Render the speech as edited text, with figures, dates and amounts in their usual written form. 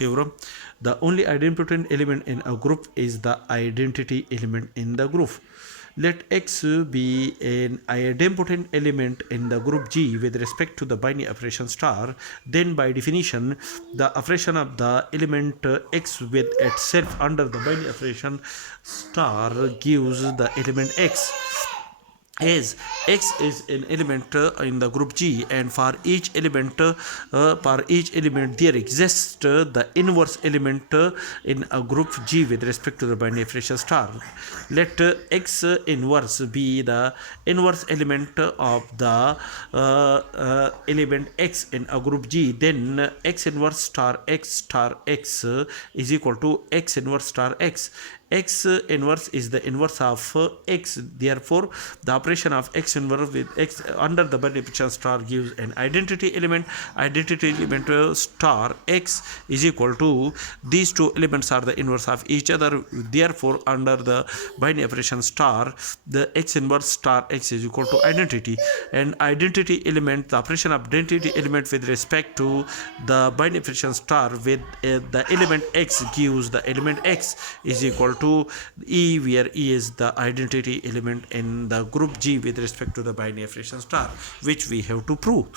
theorem. The only idempotent element in a group is the identity element in the group. Let X be an idempotent element in the group G with respect to the binary operation star. Then by definition, the operation of the element X with itself under the binary operation star gives the element X. As X is an element in the group G, and for each element there exists the inverse element in a group G with respect to the binary operation star. Let X inverse be the inverse element of the element X in a group G. Then X inverse star X is equal to X inverse star X. X inverse is the inverse of X. Therefore, the operation of X inverse with X under the binary operation star gives an identity element. Identity element star X is equal to, these two elements are the inverse of each other. Therefore, under the binary operation star, the X inverse star X is equal to identity. And identity element, the operation of identity element with respect to the binary operation star with the element X gives the element X is equal to E, where E is the identity element in the group G with respect to the binary operation star, which we have to prove.